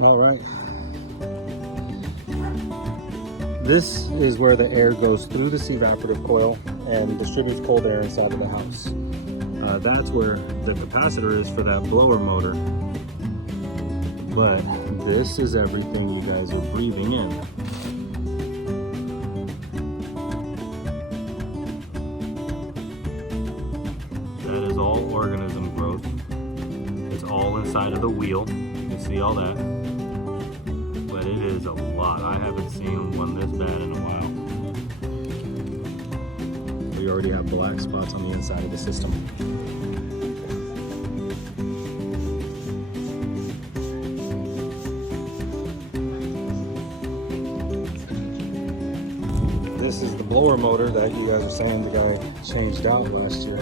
All right. This is where the air goes through this evaporative coil and distributes cold air inside of the house. That's where the capacitor is for that blower motor. But this is everything you guys are breathing in. That is all organism growth. It's all inside of the wheel. You can see all that. But it is a lot. I haven't seen one this bad in a while. We already have black spots on the inside of the system. This is the blower motor that you guys are saying the guy changed out last year.